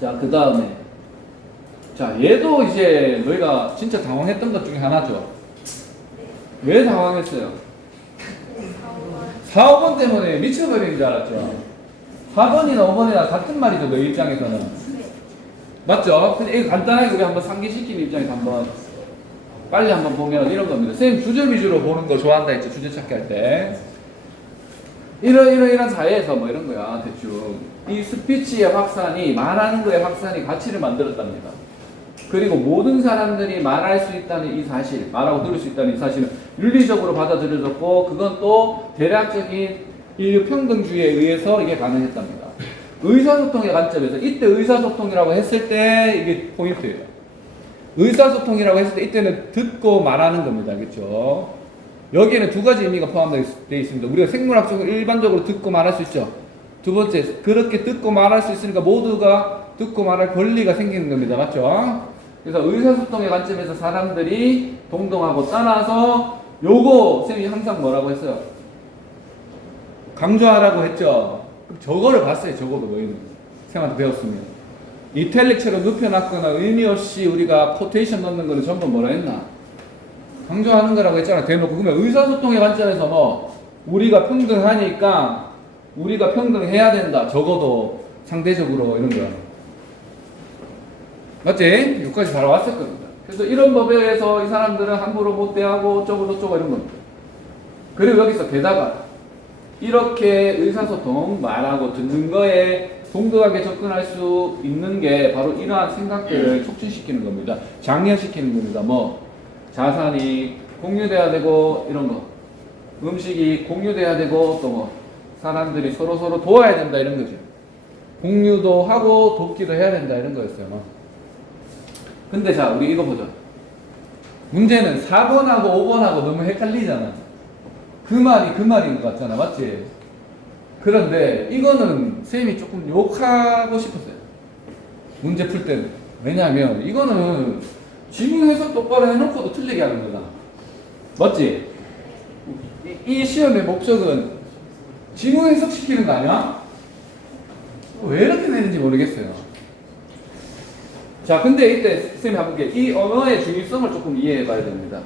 자, 그 다음에. 자, 얘도 이제 너희가 진짜 당황했던 것 중에 하나죠. 왜 당황했어요? 4, 5번 때문에 미쳐버리는 줄 알았죠. 4번이나 5번이나 같은 말이죠, 너희 입장에서는. 맞죠? 근데 이거 간단하게 우리 한번 상기시키는 입장에서 한번 빨리 한번 보면 이런 겁니다. 선생님 주제 위주로 보는 거 좋아한다 했죠, 주제 찾기 할 때. 이런 사회에서 뭐 이런 거야, 대충. 이 스피치의 확산이, 말하는 거의 확산이 가치를 만들었답니다. 그리고 모든 사람들이 말할 수 있다는 이 사실, 말하고 들을 수 있다는 이 사실은 윤리적으로 받아들여졌고, 그건 또 대략적인 인류 평등주의에 의해서 이게 가능했답니다. 의사소통의 관점에서, 이때 의사소통이라고 했을 때 이게 포인트예요. 의사소통이라고 했을 때 이때는 듣고 말하는 겁니다. 그렇죠? 여기에는 두 가지 의미가 포함되어 있습니다. 우리가 생물학적으로 일반적으로 듣고 말할 수 있죠. 두 번째, 그렇게 듣고 말할 수 있으니까 모두가 듣고 말할 권리가 생기는 겁니다. 맞죠? 그래서 의사소통의 관점에서 사람들이 동등하고 따라서 요거 쌤이 항상 뭐라고 했어요? 강조하라고 했죠. 저거를 봤어요. 저거도 너희는 쌤한테 배웠으면 이탈릭처럼 눕혀놨거나 의미 없이 우리가 코테이션 넣는 거는 전부 뭐라 했나? 강조하는 거라고 했잖아. 대놓고. 그러면 의사소통의 관점에서 뭐 우리가 평등하니까 우리가 평등해야 된다. 적어도 상대적으로 이런 거. 맞지? 여기까지 잘 왔을 겁니다. 그래서 이런 법에 의해서 이 사람들은 함부로 못 대하고 어쩌고 저쩌고 이런 겁니다. 그리고 여기서 게다가 이렇게 의사소통, 말하고 듣는 거에 동등하게 접근할 수 있는 게 바로 이러한 생각들을 촉진시키는 겁니다. 장려시키는 겁니다. 뭐 자산이 공유돼야 되고 이런 거, 음식이 공유돼야 되고 또 뭐 사람들이 서로 도와야 된다 이런 거죠. 공유도 하고 돕기도 해야 된다 이런 거였어요. 뭐. 근데 자, 우리 이거 보자. 문제는 4번하고 5번하고 너무 헷갈리잖아. 그 말이 그 말인 것 같잖아. 맞지? 그런데 이거는 쌤이 조금 욕하고 싶었어요. 문제 풀 때는. 왜냐하면 이거는 지문 해석 똑바로 해놓고도 틀리게 하는 거다. 맞지? 이 시험의 목적은 지문 해석시키는 거 아니야? 왜 이렇게 되는지 모르겠어요. 자, 근데 이때 쌤이 한번 볼게요. 이 언어의 중요성을 조금 이해해 봐야 됩니다.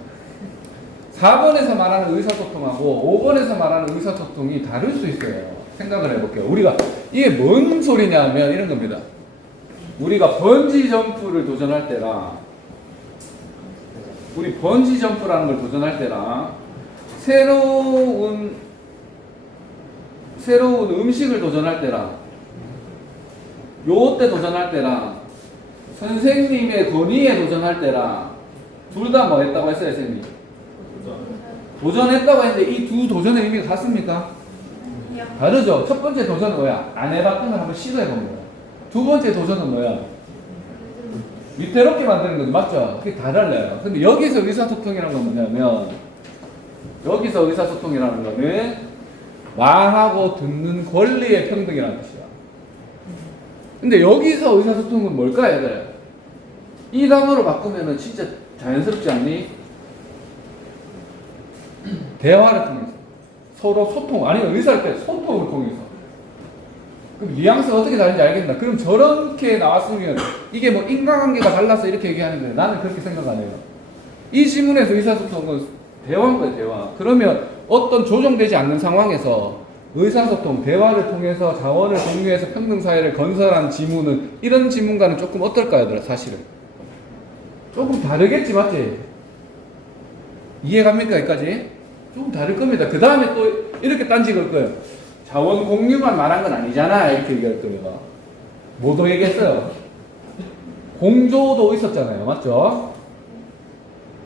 4번에서 말하는 의사소통하고 5번에서 말하는 의사소통이 다를 수 있어요. 생각을 해볼게요. 우리가 이게 뭔 소리냐면 이런 겁니다. 우리가 번지 점프를 도전할 때랑 우리 번지 점프라는 걸 도전할 때랑 새로운 음식을 도전할 때랑 요때 도전할 때랑 선생님의 권위에 도전할 때랑 둘 다 뭐 했다고 했어요, 선생님? 도전했다고 했는데 이 두 도전의 의미가 같습니까? 다르죠? 첫 번째 도전은 뭐야? 안 해봤던 걸 한번 시도해본 거야. 두 번째 도전은 뭐야? 위태롭게 만드는 거죠. 맞죠? 그게 다 달라요. 근데 여기서 의사소통이라는 건 뭐냐면 여기서 의사소통이라는 거는 말하고 듣는 권리의 평등이라는 뜻이야. 근데 여기서 의사소통은 뭘까요, 얘들아? 이 단어로 바꾸면은 진짜 자연스럽지 않니? 대화를 통해서 서로 소통, 아니면 의사를 때 소통을 통해서. 그럼 뉘앙스가 어떻게 다른지 알겠나? 그럼 저렇게 나왔으면 이게 뭐 인간관계가 달라서 이렇게 얘기하는데 나는 그렇게 생각 안 해요. 이 지문에서 의사소통은 대화인 거예요, 대화. 그러면 어떤 조정되지 않는 상황에서 의사소통, 대화를 통해서 자원을 공유해서 평등사회를 건설한 지문은 이런 지문과는 조금 어떨까요, 얘들아, 사실은? 조금 다르겠지, 맞지? 이해갑니까, 여기까지? 조금 다를 겁니다. 그 다음에 또 이렇게 딴지 걸 거예요. 자원 공유만 말한 건 아니잖아, 이렇게 얘기할 거예요. 뭐도 얘기했어요? 공조도 있었잖아요, 맞죠?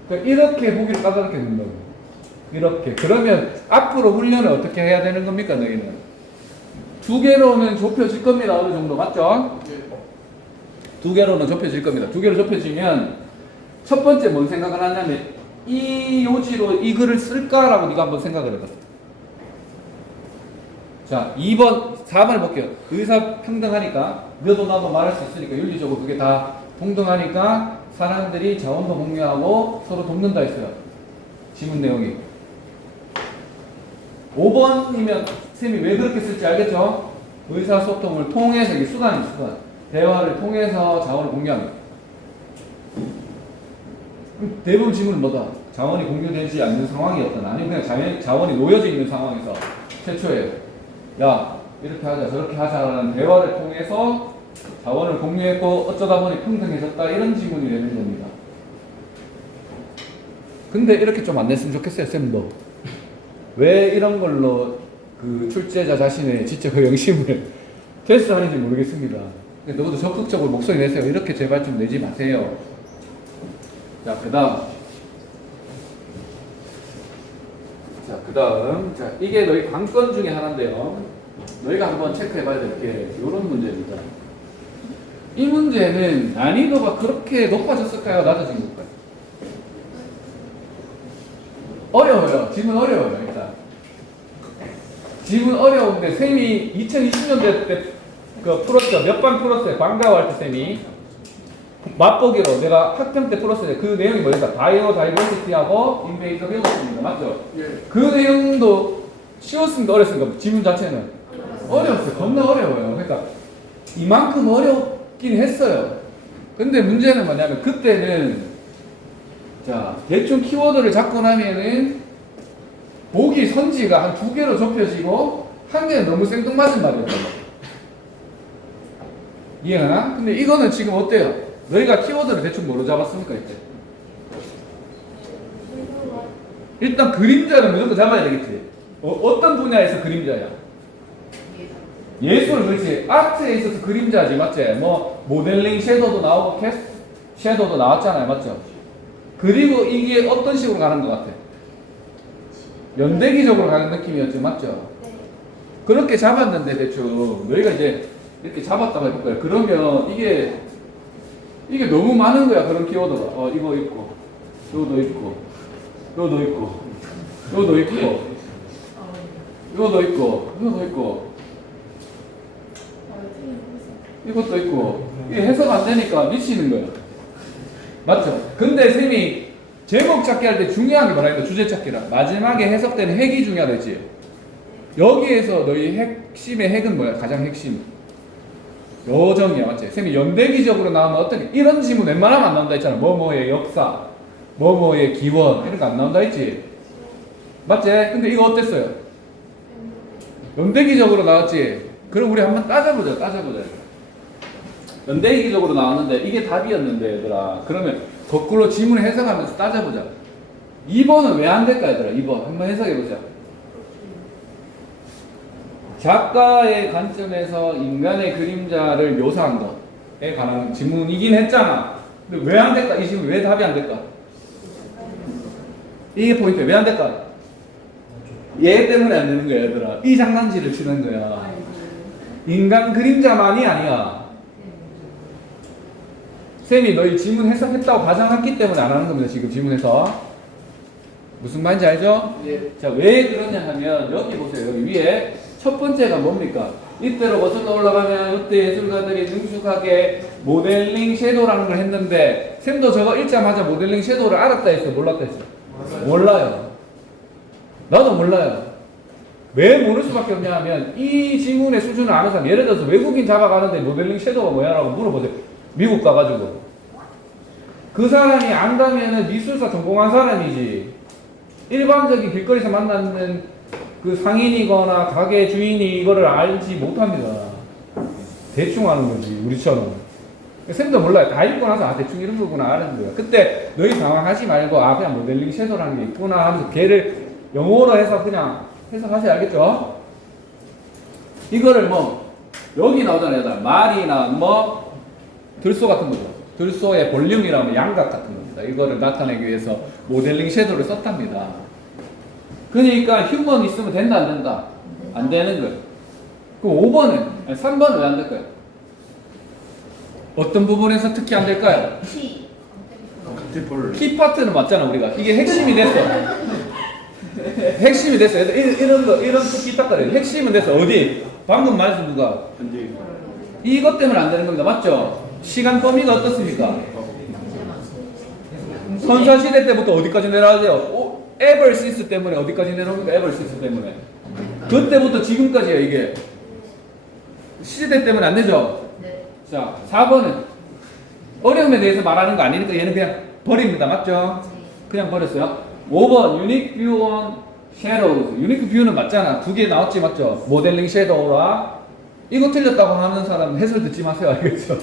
그러니까 이렇게 보기를 까다롭게 된다고. 이렇게. 그러면 앞으로 훈련을 어떻게 해야 되는 겁니까, 너희는? 두 개로는 좁혀질 겁니다, 어느 정도. 맞죠? 두 개로는 좁혀질 겁니다. 두 개로 좁혀지면 첫 번째 뭔 생각을 하냐면 이 요지로 이 글을 쓸까라고 네가 한번 생각을 해봐. 자, 2번, 4번을 볼게요. 의사 평등하니까 너도 나도 말할 수 있으니까 윤리적으로 그게 다 동등하니까 사람들이 자원도 공유하고 서로 돕는다 했어요. 지문 내용이. 5번이면 쌤이 왜 그렇게 쓸지 알겠죠? 의사소통을 통해서, 이게 수단이 수단. 대화를 통해서 자원을 공유합니다. 그럼 대부분 질문은 뭐다? 자원이 공유되지 않는 상황이었거나 아니면 그냥 자원이 놓여져 있는 상황에서 최초에 야 이렇게 하자 저렇게 하자라는 대화를 통해서 자원을 공유했고 어쩌다 보니 평등해졌다 이런 질문이 되는 겁니다. 근데 이렇게 좀 안 냈으면 좋겠어요, 쌤도. 왜 이런 걸로 그 출제자 자신의 지적 영심을 테스트하는지 모르겠습니다. 너도 적극적으로 목소리 내세요. 이렇게 제발 좀 내지 마세요. 자, 그 다음. 자, 이게 너희 관건 중에 하나인데요. 너희가 한번 체크해봐야 될 게 이런 문제입니다. 이 문제는 난이도가 그렇게 높아졌을까요? 낮아진 걸까요? 어려워요. 지문 어려워요, 일단. 지문 어려운데, 쌤이 2020년대 때 그 풀었죠. 몇 반 풀었어요. 광가할 때 쌤이. 맛보기로 내가 학점 때 풀었어요. 그 내용이 뭐였다? 바이오 다이버시티하고 인베이저빌리티입니다. 맞죠? 예. 그 내용도 쉬웠습니까? 어렵습니까? 지문 자체는? 어려웠어요. 겁나 어려워요. 그러니까 이만큼 어렵긴 했어요. 근데 문제는 뭐냐면 그때는 자 대충 키워드를 잡고 나면은 보기 선지가 한 2개로 좁혀지고 한 개는 너무 생뚱맞은 말이었어요. 이해가나? 근데 이거는 지금 어때요? 너희가 키워드를 대충 뭐로 잡았습니까 이때? 일단 그림자는 무조건 잡아야 되겠지. 어떤 분야에서 그림자야? 예술, 그렇지. 아트에 있어서 그림자지, 맞지? 뭐 모델링 섀도우도 나오고 섀도우도 나왔잖아요, 맞죠? 그리고 이게 어떤 식으로 가는 것 같아? 연대기적으로 가는 느낌이었죠, 맞죠? 그렇게 잡았는데 대충 너희가 이제 이렇게 잡았다고 해볼까요? 그러면 이게 너무 많은 거야, 그런 키워드가. 이거 있고, 요도 있고, 요도 있고, 요도 있고, 요도 있고, 요도 있고, 이것도 있고. 이게 해석 안 되니까 미치는 거야. 맞죠? 근데 쌤이 제목 찾기 할 때 중요한 게 뭐라니까? 주제 찾기라. 마지막에 해석되는 핵이 중요하겠지. 여기에서 너희 핵심의 핵은 뭐야? 가장 핵심. 요정이야, 맞지? 쌤이 연대기적으로 나오면 어떤 이런 지문 웬만하면 안 나온다 했잖아. 뭐뭐의 역사, 뭐뭐의 기원 이런 거 안 나온다 했지. 맞지? 근데 이거 어땠어요? 연대기적으로 나왔지. 그럼 우리 한번 따져보자. 연대기적으로 나왔는데 이게 답이었는데 얘들아. 그러면 거꾸로 지문을 해석하면서 따져보자. 2번은 왜 안 될까 얘들아? 2번 한번 해석해보자. 작가의 관점에서 인간의 그림자를 묘사한 것에 관한 지문이긴 했잖아. 근데 왜 안 될까? 이 지문 왜 답이 안 될까? 이게 포인트야. 왜 안 될까? 얘 때문에 안 되는 거야, 얘들아. 이 장난질을 치는 거야. 인간 그림자만이 아니야. 쌤이 너희 지문 해석했다고 가정했기 때문에 안 하는 겁니다. 지금 지문 해석. 무슨 말인지 알죠? 예. 자, 왜 그러냐 하면 여기 보세요. 여기 위에 첫 번째가 뭡니까? 이때로 거슬러 올라가면 이때 예술가들이 능숙하게 모델링 섀도우라는 걸 했는데 쌤도 저거 읽자마자 모델링 섀도우를 알았다 했어? 몰랐다 했어? 몰라요. 나도 몰라요. 왜 모를 수밖에 없냐 하면 이 지문의 수준을 아는 사람, 예를 들어서 외국인 잡아가는데 모델링 섀도우가 뭐야라고 물어보세요. 미국 가가지고 그 사람이 안다면은 미술사 전공한 사람이지 일반적인 길거리에서 만나는 그 상인이거나 가게 주인이 이거를 알지 못합니다. 대충 아는 거지, 우리처럼. 쌤도 몰라요. 다 읽고 나서 대충 이런 거구나 아는 거야. 그때 너희 당황하지 말고 그냥 모델링 섀도우라는 게 있구나 하면서 걔를 영어로 해서 그냥 해석하세요. 알겠죠? 이거를 뭐 여기 나오잖아요. 말이나 뭐 들소 같은 거죠. 들소의 볼륨이라면 양각 같은 겁니다. 이거를 나타내기 위해서 모델링 섀도우를 썼답니다. 그러니까 휴먼 있으면 된다 안 된다? 안 되는 거예요. 그럼 5번은, 아니 3번은 왜 안 될까요? 어떤 부분에서 특히 안 될까요? 키 파트는 맞잖아 우리가. 이게 핵심이 됐어. 핵심이 됐어. 이런 특기 딱 그래. 핵심은 됐어. 어디? 방금 말씀 누가? 이것 때문에 안 되는 겁니다. 맞죠? 시간 범위가 어떻습니까? 선사시대 때부터 어디까지 내려가세요? 에버시스 때문에 어디까지 내려옵니까? 에버시스 때문에. 그때부터 지금까지야 이게. 시대 때문에 안 되죠? 자, 4번은 어려움에 대해서 말하는 거 아니니까 얘는 그냥 버립니다. 맞죠? 그냥 버렸어요. 5번 unique view on shadows. unique view는 맞잖아. 두 개 나왔지 맞죠? 모델링 섀도우라. 이거 틀렸다고 하는 사람 해설 듣지 마세요. 알겠죠?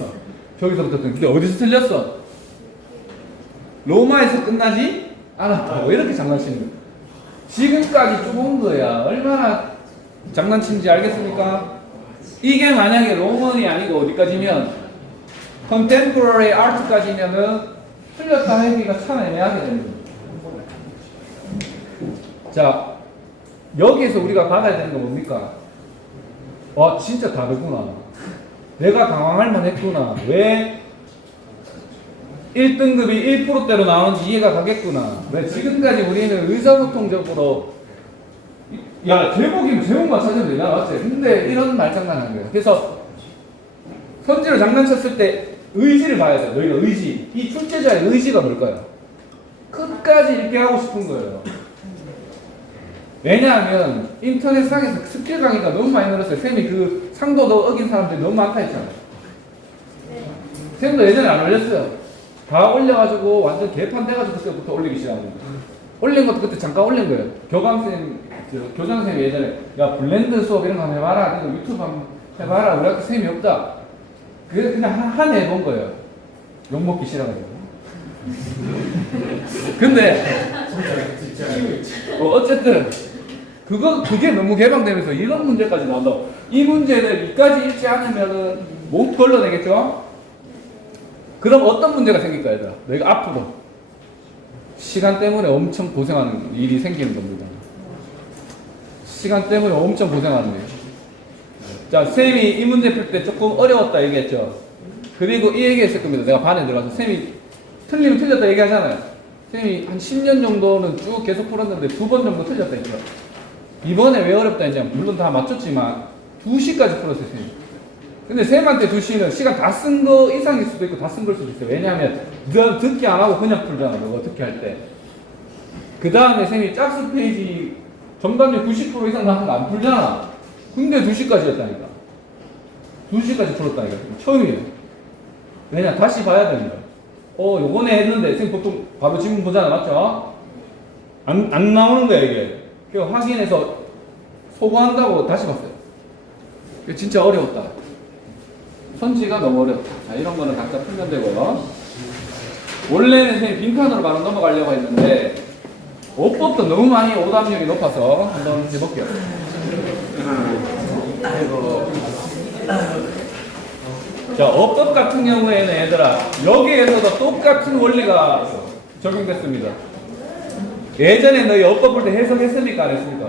저기서부터 근데 어디서 틀렸어? 로마에서 끝나지 않았다고 이렇게 장난치는 거야. 지금까지 쭉 온 거야. 얼마나 장난친지 알겠습니까? 이게 만약에 로먼이 아니고 어디까지면 contemporary art까지면은 틀렸다 하기가 참 애매하게 되는 거예요. 자, 여기에서 우리가 받아야 되는 건 뭡니까? 와, 진짜 다르구나. 내가 당황할 만했구나. 왜 1등급이 1%대로 나오는지 이해가 가겠구나. 왜 지금까지 우리는 의사소통적으로 야, 제목이면 제목만 찾으면 되잖아. 맞지? 근데 이런 말장난하는 거야. 그래서 선지로 장난쳤을 때 의지를 봐야 돼. 너희가 의지. 이 출제자의 의지가 뭘까요? 끝까지 읽게 하고 싶은 거예요. 왜냐하면 인터넷상에서 스킬 강의가 너무 많이 늘었어요. 쌤이 그 상도도 어긴 사람들이 너무 많다 했잖아요. 쌤도 예전에 안 올렸어요. 다 올려가지고 완전 개판 돼가지고 그때부터 올리기 시작한 거예요. 올린 것도 그때 잠깐 올린 거예요. 교감쌤, 교장쌤이 예전에 야 블렌드 수업 이런 거 한번 해봐라. 이거 유튜브 한번 해봐라. 우리 학교 쌤이 없다. 그래서 그냥 한 해 해본 거예요. 욕먹기 싫어가지고. 근데 어쨌든 그게 너무 개방되면서 이런 문제까지 나온다고. 이 문제를 이까지 읽지 않으면은 못 걸러내겠죠? 그럼 어떤 문제가 생길까 얘들아? 너희가 앞으로 시간 때문에 엄청 고생하는 일이 생기는 겁니다. 시간 때문에 엄청 고생하는 거예요. 자, 쌤이 이 문제 풀 때 조금 어려웠다 얘기했죠? 그리고 이 얘기했을 겁니다. 내가 반에 들어가서 쌤이 틀리면 틀렸다 얘기하잖아요. 쌤이 한 10년 정도는 쭉 계속 풀었는데 2번 정도 틀렸다 했죠. 이번에 왜 어렵다 했냐면 물론 다 맞췄지만 2시까지 풀었어요, 쌤이. 근데 쌤한테 2시는 시간 다 쓴 거 이상일 수도 있고 다 쓴 걸 수도 있어요. 왜냐하면 너 듣기 안 하고 그냥 풀잖아. 너가 듣기 할 때. 그 다음에 쌤이 짝수 페이지 정답률 90% 이상 나온 거 안 풀잖아. 근데 2시까지였다니까. 2시까지 풀었다니까. 처음이에요. 왜냐? 다시 봐야 됩니다. 요번에 했는데 쌤 보통 바로 지문 보잖아. 맞죠? 안 나오는 거야 이게. 그래서 확인해서 소거한다고 다시 봤어요. 이게 진짜 어려웠다. 선지가 너무 어렵다. 자, 이런 거는 각자 풀면 되고요. 원래는 선생님 빈칸으로 바로 넘어가려고 했는데 어법도 너무 많이 오답률이 높아서 한번 해볼게요. 자, 어법 같은 경우에는 얘들아 여기에서도 똑같은 원리가 적용됐습니다. 예전에 너희 어법 볼 때 해석했습니까? 안 했습니까?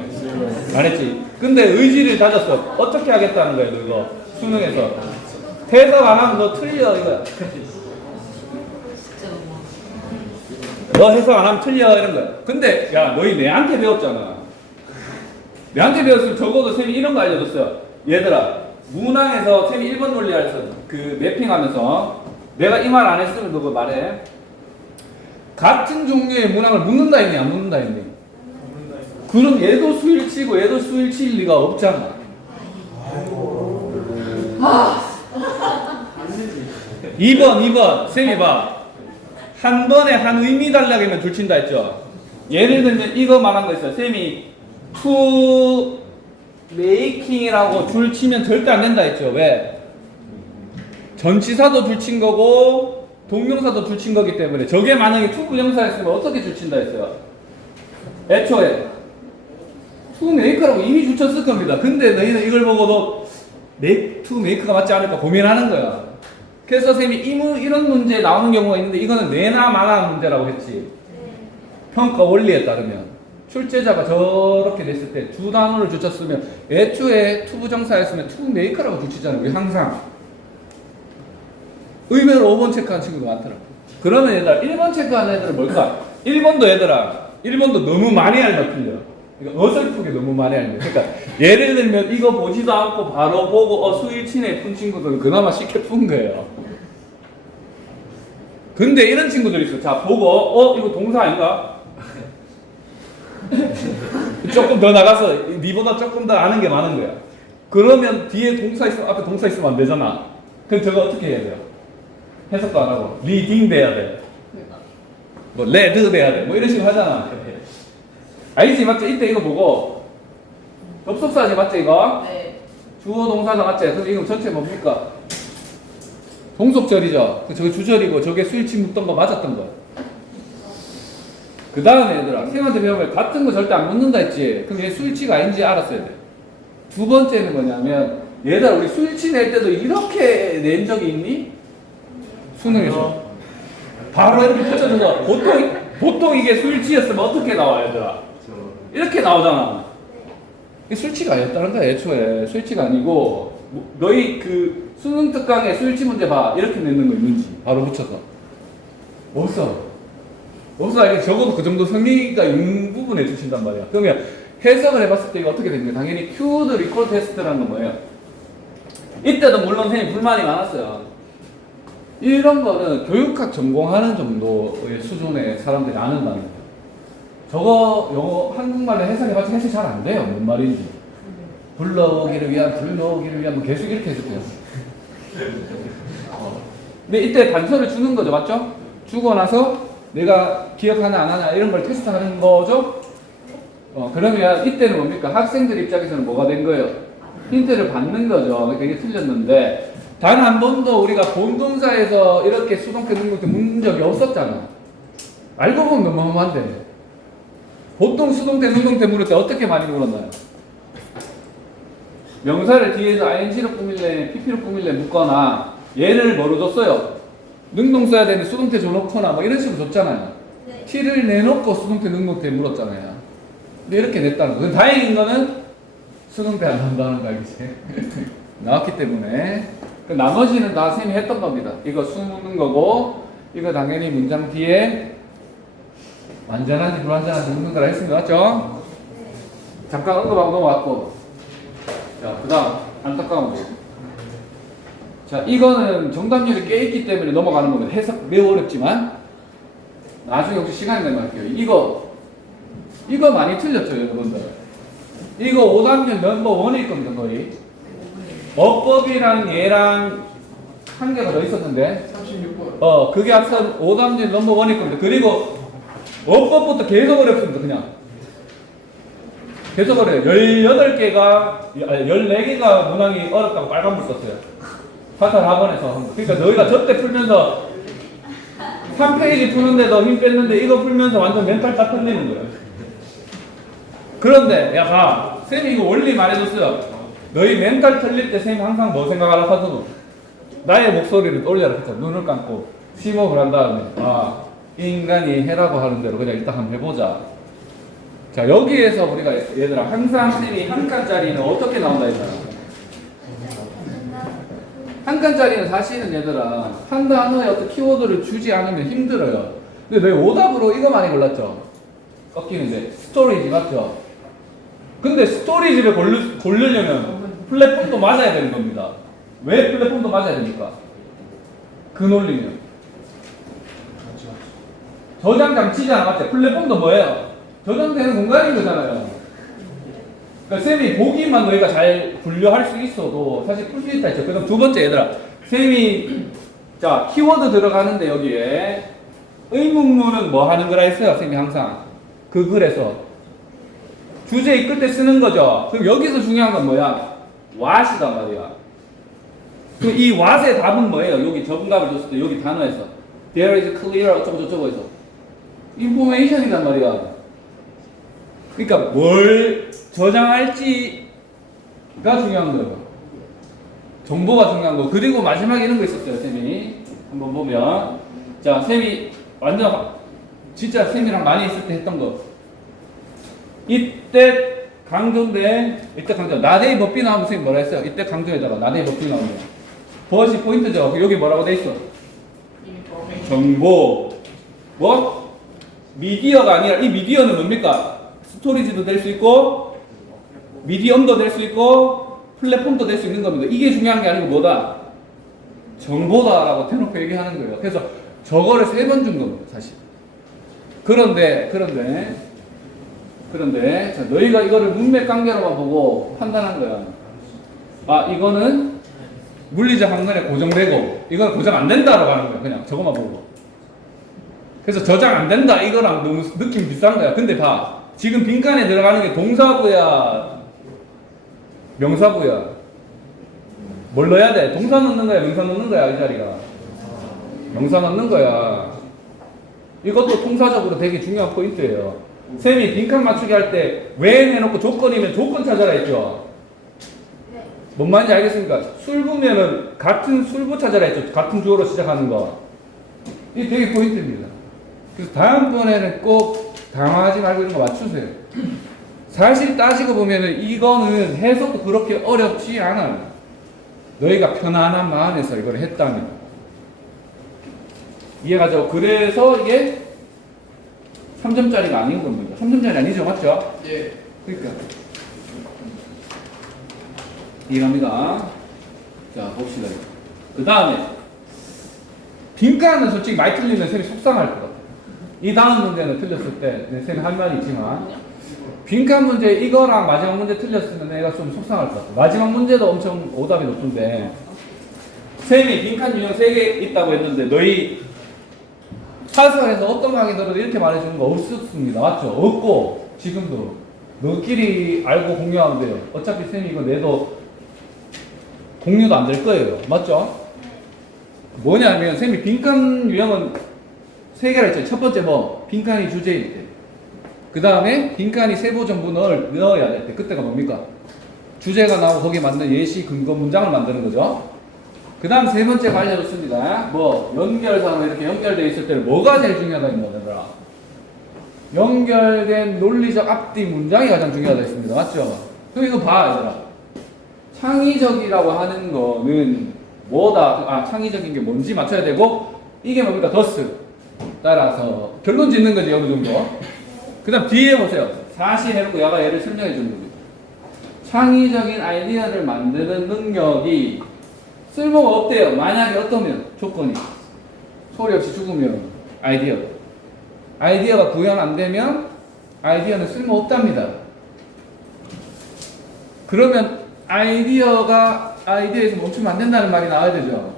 안 했지. 근데 의지를 다졌어. 어떻게 하겠다는 거야, 너 이거 수능에서. 해석 안 하면 너 틀려 이거야. 너 해석 안 하면 틀려 이런 거야. 근데 야 너희 내한테 배웠잖아. 내한테 배웠으면 적어도 쌤이 이런 거 알려줬어요. 얘들아 문항에서 쌤이 1번 논리에서 그 매핑하면서 내가 이 말 안 했으면 너 그거 말해. 같은 종류의 문항을 묻는다 했니 안 묻는다 했니? 그럼 얘도 수일치고 얘도 수일치일 리가 없잖아. 2번 쌤이 봐. 한 번에 한 의미 달라기면 줄친다 했죠. 예를 들면 이거 말한 거 있어요. 쌤이 to making이라고 줄치면 절대 안 된다 했죠. 왜? 전치사도 줄친 거고 동명사도 줄친 거기 때문에 저게 만약에 to 부정사였으면 어떻게 줄친다 했어요? 애초에 to make라고 이미 줄쳤을 겁니다. 근데 너희는 이걸 보고도 to make가 맞지 않을까 고민하는 거야. 그래서 선생님이 이런 문제 나오는 경우가 있는데 이거는 내나 마나 문제라고 했지. 평가 원리에 따르면 출제자가 저렇게 됐을 때 두 단어를 줄쳤으면 애초에 to 부정사였으면 to make라고 줄치잖아요. 우리 항상. 의외로 5번 체크하는 친구도 많더라고. 그러면 얘들아 1번 체크하는 애들은 뭘까? 1번도 얘들아 1번도 너무 많이 알면 틀려. 그러니까 어설프게 너무 많이 알면. 그러니까 예를 들면 이거 보지도 않고 바로 보고 수일치네 푼 친구들은 그나마 쉽게 푼 거예요. 근데 이런 친구들이 있어. 자 보고 이거 동사 아닌가? 조금 더 나가서 니보다 조금 더 아는 게 많은 거야. 그러면 뒤에 동사 있으면 앞에 동사 있으면 안 되잖아. 그럼 저거 어떻게 해야 돼요? 해석도 안 하고 리딩 돼야 돼. 뭐 레드 돼야 돼. 뭐 이런 식으로 하잖아. 알지? 맞지? 이때 이거 보고 접속사지 맞지 이거? 네. 주어 동사다 맞지? 그럼 이거 전체 뭡니까? 동속절이죠. 저게 주절이고 저게 수일치 묻던 거 맞았던 거. 그 다음에 얘들아 쌤한테 배우면 같은 거 절대 안 묻는다 했지. 그럼 얘 수일치가 아닌지 알았어야 돼. 두 번째는 뭐냐면 얘들아 우리 수일치 낼 때도 이렇게 낸 적이 있니? 수능에서 바로 이렇게 펼쳐져서 보통 이게 수일치였으면 어떻게 나와 얘들아? 이렇게 나오잖아. 이게 수일치가 아니었다는 거야 애초에. 수일치가 아니고 너희 그 수능 특강에 수일치 문제 봐. 이렇게 내는 거 있는지 바로 붙여서. 없어. 이게 적어도 그 정도 성의가 있는 부분에 주신단 말이야. 그러면 해석을 해봤을 때 이거 어떻게 됩니까? 당연히 큐드 리콜 테스트라는 건 뭐예요? 이때도 물론 선생님 불만이 많았어요. 이런 거는 교육학 전공하는 정도의 수준의 사람들이 아는다는 거예요. 저거 영어 한국말로 해석해봤자 해석이 잘 안 돼요. 뭔 말인지. 불러오기를 위한 뭐 계속 이렇게 해줄게요. 근데 이때 단서를 주는 거죠. 맞죠? 주고 나서 내가 기억하나 안 하나 이런 걸 테스트하는 거죠. 그러면 이때는 뭡니까? 학생들 입장에서는 뭐가 된 거예요? 힌트를 받는 거죠. 그러니까 이게 틀렸는데 단 한 번도 우리가 본동사에서 이렇게 수동태 능동태 묻는 적이 없었잖아. 알고 보면 너무한데 보통 수동태 능동태 물을 때 어떻게 많이 물었나요? 명사를 뒤에서 ing로 꾸밀래 pp로 꾸밀래 묻거나 얘를 뭐로 줬어요? 능동 써야 되는데 수동태 줘놓거나 뭐 이런 식으로 줬잖아요. 네. t를 내놓고 수동태 능동태 물었잖아요. 근데 이렇게 냈다는 거. 다행인 거는 수동태 안 한다는 거 알겠지? 나왔기 때문에 그 나머지는 다 쌤이 했던 겁니다. 이거 수 묻는 거고 이거 당연히 문장 뒤에 완전한지 불완전한지 묻는 거라 했습니다. 맞죠? 잠깐 언급하고 넘어갔고 자 그 다음 안타까운 거. 자 이거는 정답률이 꽤 있기 때문에 넘어가는 겁니다. 해석 매우 어렵지만 나중에 혹시 시간이 되면 할게요. 이거 많이 틀렸죠 여러분들. 이거 오답률 넘버 1일 겁니다 거의. 어법이랑 얘랑 한 개가 더 있었는데 36번. 그게 앞선 오답률 넘버 1일 겁니다. 그리고 어법부터 계속 어렵습니다. 그냥 계속 어려요. 18개가 14개가 문항이 어렵다고 빨간불 썼어요. 파탈 학원에서. 그러니까 너희가 저때 풀면서 3페이지 푸는데도 힘 뺐는데 이거 풀면서 완전 멘탈 딱 틀리는 거예요. 그런데 야 봐. 쌤이 이거 원리 말해줬어요. 너희 멘탈 틀릴 때 쌤이 항상 뭐 생각하라 하거든. 나의 목소리를 올려라 했죠. 눈을 감고 심호흡을 한 다음에 인간이 해라고 하는 대로 그냥 일단 한번 해보자. 자 여기에서 우리가 얘들아 항상 쌤이 한 칸짜리는 어떻게 나온다 했잖아. 한 칸짜리는 사실은 얘들아 한 단어에 어떤 키워드를 주지 않으면 힘들어요. 근데 너희 오답으로 이거 많이 골랐죠? 꺾이는데 스토리지 맞죠? 근데 스토리지를 고르려면 플랫폼도 맞아야 되는 겁니다. 왜 플랫폼도 맞아야 됩니까? 그 논리는 저장 장치잖아 맞죠? 플랫폼도 뭐예요? 저장되는 공간인 거잖아요. 그러니까 쌤이 보기만 너희가 잘 분류할 수 있어도 사실 풀 수 있다 했죠. 그럼 두 번째 얘들아 쌤이 자 키워드 들어가는데 여기에 의문문은 뭐 하는 거라 했어요. 쌤이 항상 그 글에서 주제 이끌 때 쓰는 거죠. 그럼 여기서 중요한 건 뭐야? what이단 말이야. 그럼 이 what의 답은 뭐예요? 여기 적응답을 줬을 때 여기 단어에서 there is clear 어쩌고 저쩌고 해서 information이란 말이야. 그러니까 뭘 저장할지가 중요한 거예요. 정보가 중요한 거. 그리고 마지막에 이런 거 있었어요. 쌤이 한번 보면 자 쌤이 완전 진짜 쌤이랑 많이 있을 때 했던 거. 이때 강조인데 이때 강조 나데이 법비 나오면 선생님 뭐라 했어요? 이때 강조에다가 나데이 법비 나오면 버시 포인트죠. 여기 뭐라고 돼 있어? 정보 뭐? 미디어가 아니라 이 미디어는 뭡니까? 스토리지도 될 수 있고 미디엄도 될 수 있고 플랫폼도 될 수 있는 겁니다. 이게 중요한 게 아니고 뭐다? 정보다라고 대놓고 얘기하는 거예요. 그래서 저거를 3번 준 겁니다. 사실. 그런데 자, 너희가 이거를 문맥 관계로만 보고 판단한 거야. 이거는 물리적 항문에 고정되고 이건 고정 안 된다라고 하는 거야. 그냥 저것만 보고. 그래서 저장 안 된다 이거랑 너무 느낌 비싼 거야. 근데 봐. 지금 빈칸에 들어가는 게 동사구야 명사구야. 뭘 넣어야 돼? 동사 넣는 거야 명사 넣는 거야 이 자리가. 명사 넣는 거야. 이것도 통사적으로 되게 중요한 포인트예요. 쌤이 빈칸 맞추기 할 때 when 해놓고 조건이면 조건 찾아라 했죠. 뭔 말인지 알겠습니까? 술부면은 같은 술부 찾아라 했죠. 같은 주어로 시작하는 거. 이게 되게 포인트입니다. 그래서 다음번에는 꼭 당황하지 말고 이런 거 맞추세요. 사실 따지고 보면은 이거는 해석도 그렇게 어렵지 않아요. 너희가 편안한 마음에서 이걸 했다면. 이해가죠? 그래서 이게 3점짜리가 아닌 겁니다. 3점짜리 아니죠? 맞죠? 예. 그러니까. 이해갑니다. 자, 봅시다. 그 다음에, 빈칸은 솔직히 많이 틀리면 쌤이 속상할 것 같아요. 이 다음 문제는 틀렸을 때, 쌤이 할 말이 있지만, 빈칸 문제 이거랑 마지막 문제 틀렸으면 내가 좀 속상할 것 같아요. 마지막 문제도 엄청 오답이 높은데, 쌤이 빈칸 유형 3개 있다고 했는데, 너희 사설에서 어떤 강의들은 이렇게 말해주는 거 없었습니다. 맞죠? 없고, 지금도. 너끼리 알고 공유하면 돼요. 어차피 쌤이 이거 내도 공유도 안 될 거예요. 맞죠? 뭐냐면, 쌤이 빈칸 유형은 3개라 했죠. 첫 번째 뭐, 빈칸이 주제일 때. 그 다음에 빈칸이 세부 정보 넣어야 될 때. 그때가 뭡니까? 주제가 나오고 거기에 맞는 예시 근거 문장을 만드는 거죠. 그 다음 세 번째가 알려줬습니다. 뭐, 연결사가 이렇게 연결되어 있을 때는 뭐가 제일 중요하다, 이거더라. 연결된 논리적 앞뒤 문장이 가장 중요하다 했습니다. 맞죠? 그럼 이거 봐, 얘들아. 창의적이라고 하는 거는 뭐다? 창의적인 게 뭔지 맞춰야 되고, 이게 뭡니까? 더스. 따라서 결론 짓는 거지, 어느 정도. 그 다음 뒤에 보세요. 사실 해놓고 야가 얘를 설명해 주는 겁니다. 창의적인 아이디어를 만드는 능력이 쓸모가 없대요. 만약에 어떠면 조건이 소리 없이 죽으면 아이디어가 구현 안 되면 아이디어는 쓸모 없답니다. 그러면 아이디어에서 멈추면 안 된다는 말이 나와야 되죠.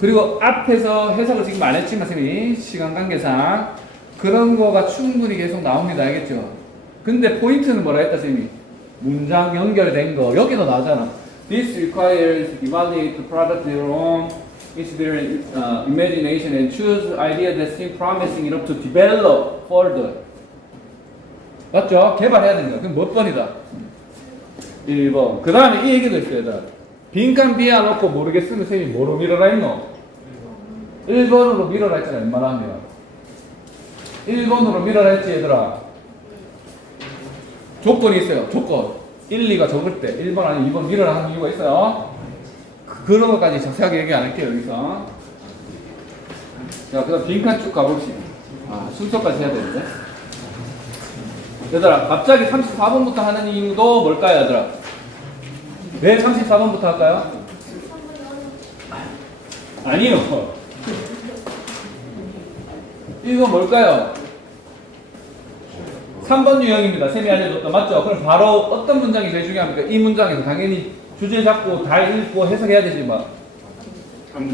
그리고 앞에서 해석을 지금 안 했지만 선생님이 시간 관계상 그런 거가 충분히 계속 나옵니다. 알겠죠? 근데 포인트는 뭐라 했다 선생님이? 문장 연결된 거 여기도 나오잖아. This requires evaluate the product their own is their imagination and choose idea that seem promising enough to develop further. 맞죠? 개발해야 된다. 그럼 몇 번이다? 1번. 그 다음에 이 얘기도 있어요. 얘들아. 빈칸 비워놓고 모르겠으면 쌤이 뭐로 밀어라 했노? 1번으로 밀어라 했잖아. 웬만하면 1번으로 밀어라 했지 얘들아. 조건이 있어요. 조건. 1, 2가 적을 때 1번 아니면 2번 밀어라 하는 이유가 있어요. 그런 것까지 자세하게 얘기 안 할게요. 여기서. 자, 그 다음 빈칸 쭉 가봅시다. 순서까지 해야 되는데. 얘들아, 갑자기 34번부터 하는 이유도 뭘까요, 얘들아? 왜 34번부터 할까요? 아니요. 이거 뭘까요? 3번 유형입니다. 쌤이 알려줬던 맞죠? 그럼 바로 어떤 문장이 제일 중요합니까? 이 문장에서 당연히 주제 잡고 다 읽고 해석해야 되지만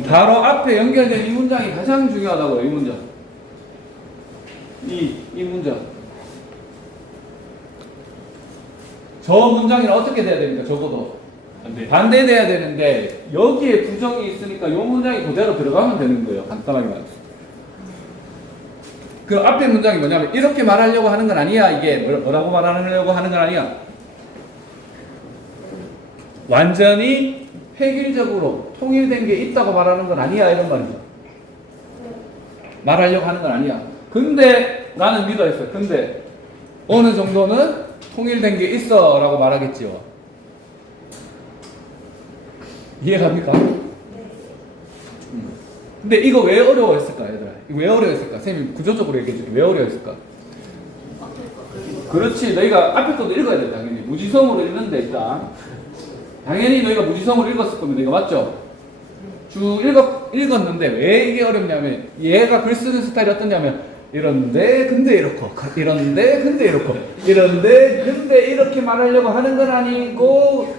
바로 앞에 연결된 이 문장이 가장 중요하다고요. 이 문장. 이 문장. 저 문장이랑 어떻게 돼야 됩니까? 적어도 반대돼야 되는데 여기에 부정이 있으니까 이 문장이 그대로 들어가면 되는 거예요. 간단하게 말해서. 그 앞에 문장이 뭐냐면 이렇게 말하려고 하는 건 아니야. 이게 뭐라고 말하려고 하는 건 아니야. 완전히 획일적으로 통일된 게 있다고 말하는 건 아니야. 이런 말이죠. 말하려고 하는 건 아니야. 근데 나는 믿어있어. 근데 어느 정도는 통일된 게 있어 라고 말하겠지요. 이해갑니까? 근데 이거 왜 어려워했을까, 얘들아? 이거 왜 어려워했을까? 선생님이 구조적으로 얘기해줄게. 왜 어려워했을까? 그렇지. 너희가 앞에 것도 읽어야 돼, 당연히. 무지성으로 읽는데, 일단. 당연히 너희가 무지성으로 읽었을 겁니다. 이거 맞죠? 쭉 읽었는데, 왜 이게 어렵냐면, 얘가 글 쓰는 스타일이 어떠냐면, 이런데, 근데 이렇고, 이런데, 근데 이렇고, 이런데, 근데 이렇게 말하려고 하는 건 아니고,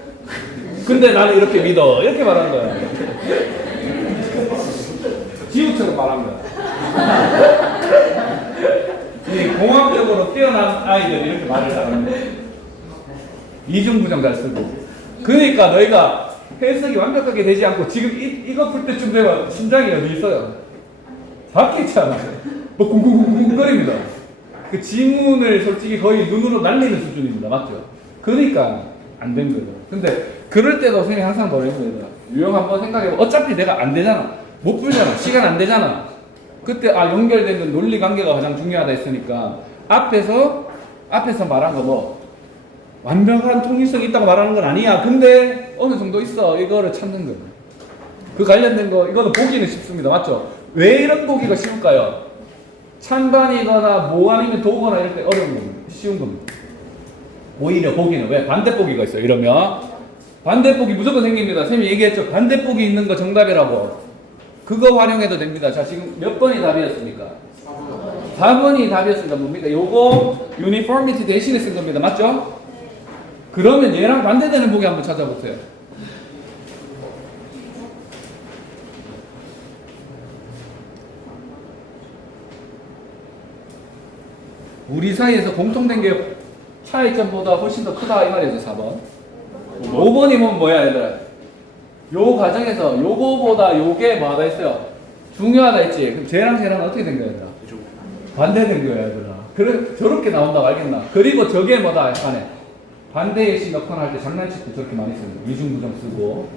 근데 나는 이렇게 믿어. 이렇게 말하는 거야. 지우처럼 말한 거야. 이 공학적으로 뛰어난 아이들이 이렇게 말을 잘하는 거야. 이중부정 잘 쓰고. 그러니까 너희가 해석이 완벽하게 되지 않고 지금 이거 풀 때쯤 되면 심장이 어디 있어요? 밖에 있잖아. 뭐 쿵쿵쿵쿵 거립니다. 그 지문을 솔직히 거의 눈으로 날리는 수준입니다. 맞죠? 그러니까 안 된 거예요. 근데 그럴 때도 선생님이 항상 뭐라는 거예요? 유형 한번 생각해봐. 어차피 내가 안 되잖아. 못 풀잖아. 시간 안 되잖아. 그때 연결되는 논리 관계가 가장 중요하다 했으니까 앞에서 말한 거 뭐 완벽한 통일성이 있다고 말하는 건 아니야. 근데 어느 정도 있어. 이거를 찾는 거예요. 그 관련된 거 이거는 보기는 쉽습니다. 맞죠? 왜 이런 보기가 쉬울까요? 찬반이거나 뭐 아니면 도거나 이럴 때 어려운 겁니다. 쉬운 겁니다. 오히려 보기는 왜? 반대보기가 있어요. 이러면 반대보기 무조건 생깁니다. 쌤이 얘기했죠. 반대보기 있는 거 정답이라고. 그거 활용해도 됩니다. 자, 지금 몇 번이 답이었습니까? 4번이 답이었습니다. 뭡니까? 요거 uniformity 대신에 쓴 겁니다. 맞죠? 그러면 얘랑 반대되는 보기 한번 찾아보세요. 우리 사이에서 공통된 게 차이점보다 훨씬 더 크다 이 말이죠. 4번. 5번이면 뭐야 얘들아? 요 과정에서 요거보다 요게 뭐하다 했어요? 중요하다 했지. 그럼 쟤랑 쟤랑 어떻게 된 거야 얘들아? 반대된 거야 얘들아. 그래 저렇게 나온다고 알겠나? 그리고 저게 뭐다 약간의 반대 예시 넣거나 할 때 장난칠 때 저렇게 많이 쓰는 이중부정 쓰고.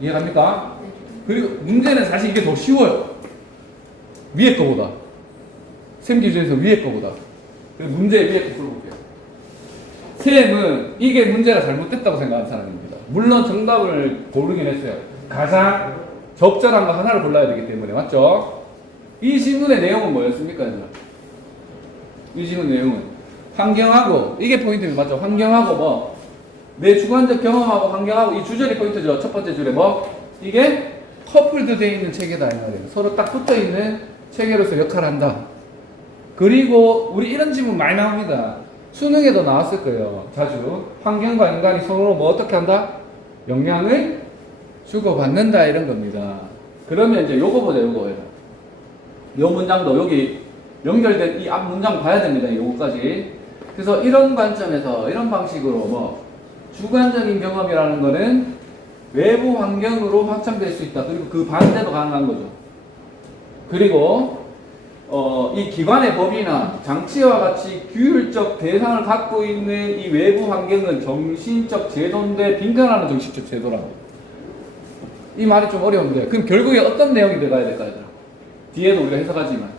이해갑니까? 그리고 문제는 사실 이게 더 쉬워요. 위에 거보다. 쌤 기준에서 위에 거보다. 문제 위에 거 풀어볼게요. 쌤은 이게 문제가 잘못됐다고 생각하는 사람입니다. 물론 정답을 고르긴 했어요. 가장 적절한 거 하나를 골라야 되기 때문에. 맞죠? 이 질문의 내용은 뭐였습니까? 이 질문 내용은 환경하고, 이게 포인트입니다. 맞죠? 환경하고 뭐, 내 주관적 경험하고 환경하고, 이 주절이 포인트죠. 첫 번째 줄에 뭐, 이게 커플드 되어 있는 체계다 이 말이에요. 서로 딱 붙어 있는 체계로서 역할을 한다. 그리고 우리 이런 질문 많이 나옵니다. 수능에도 나왔을 거예요. 자주. 환경과 인간이 서로 뭐 어떻게 한다? 영향을 주고받는다 이런 겁니다. 그러면 이제 요거 보자. 요거. 요 문장도 여기 연결된 이 앞 문장 봐야 됩니다. 요거까지. 그래서 이런 관점에서 이런 방식으로 뭐 주관적인 경험이라는 거는 외부 환경으로 확장될 수 있다. 그리고 그 반대도 가능한 거죠. 그리고 이 기관의 법이나 장치와 같이 규율적 대상을 갖고 있는 이 외부 환경은 정신적 제도인데 빈칸하는 정신적 제도라고. 이 말이 좀 어려운데 그럼 결국에 어떤 내용이 들어가야 될까요? 뒤에도 우리가 해석하지만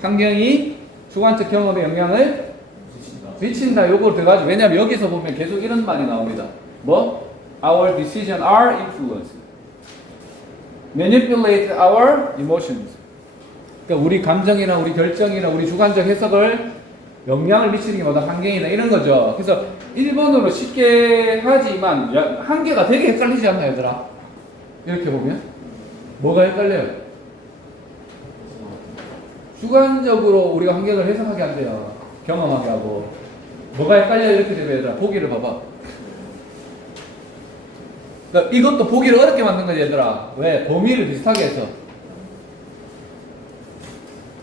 환경이 주관적 경험에 영향을 미친다. 요걸 들어가죠. 왜냐하면 여기서 보면 계속 이런 말이 나옵니다. 뭐? Our decisions are influenced. Manipulate our emotions. 그러니까 우리 감정이나 우리 결정이나 우리 주관적 해석을 영향을 미치는 게 뭐다? 환경이다. 이런 거죠. 그래서 1번으로 쉽게 하지만 한계가 되게 헷갈리지 않나요, 얘들아? 이렇게 보면? 뭐가 헷갈려요? 주관적으로 우리가 환경을 해석하게 한대요. 경험하게 하고. 뭐가 헷갈려요? 이렇게 되면 얘들아, 보기를 봐봐. 그러니까 이것도 보기를 어렵게 만든 거지, 얘들아. 왜? 범위를 비슷하게 해서.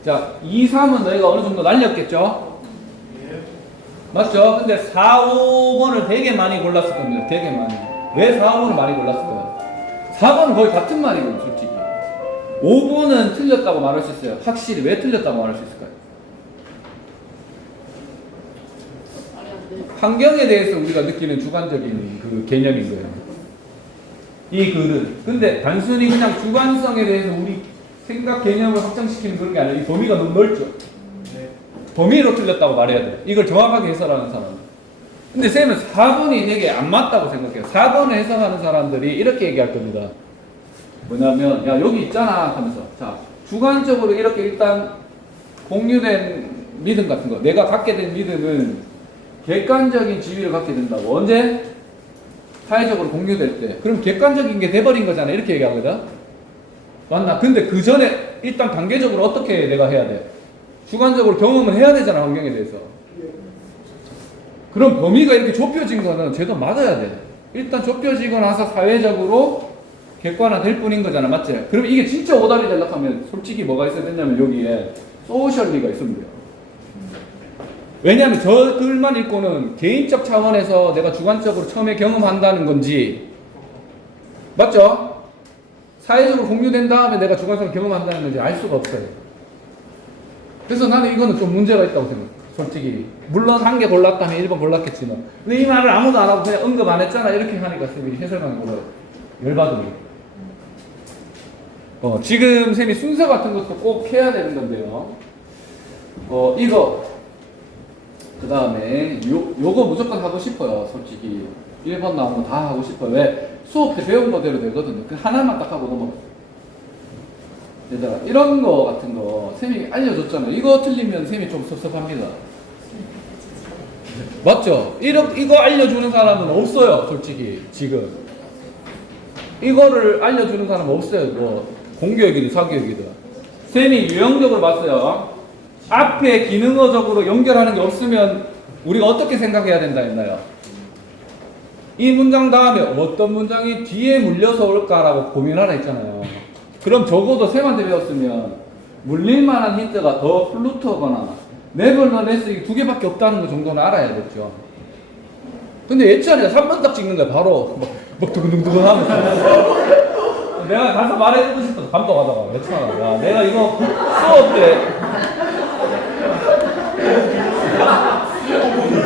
자, 2, 3은 너희가 어느 정도 날렸겠죠? 맞죠? 근데 4, 5번을 되게 많이 골랐을 겁니다. 되게 많이. 왜 4, 5번을 많이 골랐을까요? 4번은 거의 같은 말이거든요, 솔직히. 5번은 틀렸다고 말할 수 있어요. 확실히 왜 틀렸다고 말할 수 있을까요? 환경에 대해서 우리가 느끼는 주관적인 그 개념인 거예요. 이 글은. 근데 단순히 그냥 주관성에 대해서 우리 생각 개념을 확장시키는 그런 게 아니라 이 범위가 너무 넓죠. 범위로 틀렸다고 말해야 돼. 이걸 정확하게 해설하는 사람. 근데 쌤은 4번이 되게 안 맞다고 생각해요. 4번을 해석하는 사람들이 이렇게 얘기할 겁니다. 뭐냐면 야 여기 있잖아 하면서 자 주관적으로 이렇게 일단 공유된 믿음 같은 거 내가 갖게 된 믿음은 객관적인 지위를 갖게 된다고. 언제? 사회적으로 공유될 때. 그럼 객관적인 게 돼버린 거잖아. 이렇게 얘기하거든. 맞나? 근데 그 전에 일단 단계적으로 어떻게 내가 해야 돼? 주관적으로 경험을 해야 되잖아. 환경에 대해서. 그럼 범위가 이렇게 좁혀진 거는 쟤도 맞아야 돼. 일단 좁혀지고 나서 사회적으로 객관화 될 뿐인 거잖아. 맞지? 그럼 이게 진짜 오답이 되려고 하면 솔직히 뭐가 있어야 되냐면 여기에 소셜리가 있으면 돼요. 왜냐하면 저들만 읽고는 개인적 차원에서 내가 주관적으로 처음에 경험한다는 건지, 맞죠? 사회적으로 공유된 다음에 내가 주관적으로 경험한다는 건지 알 수가 없어요. 그래서 나는 이거는 좀 문제가 있다고 생각해. 솔직히. 물론 한 개 골랐다면 1번 골랐겠지만. 근데 이 말을 아무도 안 하고 그냥 언급 안 했잖아. 이렇게 하니까 쌤이 해설만 보고 열받으니. 지금 쌤이 순서 같은 것도 꼭 해야 되는 건데요. 이거. 그 다음에 요거 무조건 하고 싶어요. 솔직히 1번 나오면 다 하고 싶어요. 왜? 수업 때 배운 거대로 되거든요. 그 하나만 딱 하고 넘어갔어요. 얘들아 이런 거 같은 거 쌤이 알려줬잖아요. 이거 틀리면 쌤이 좀 섭섭합니다. 맞죠? 이거 알려주는 사람은 없어요. 솔직히 지금 이거를 알려주는 사람은 없어요. 뭐 공교육이든 사교육이든. 쌤이 유형적으로 봤어요. 앞에 기능어적으로 연결하는 게 없으면 우리가 어떻게 생각해야 된다 했나요? 이 문장 다음에 어떤 문장이 뒤에 물려서 올까라고 고민하라 했잖아요. 그럼 적어도 쌤한테 배웠으면 물릴만한 힌트가 더 플루트거나 네버너레스 두 개밖에 없다는 거 정도는 알아야겠죠. 근데 예전에 3번 딱 찍는 거야. 바로 막 두근두근 하면서 내가 가서 말해주고 싶어서 감독하다가 괜찮아. 야 내가 이거 수업 때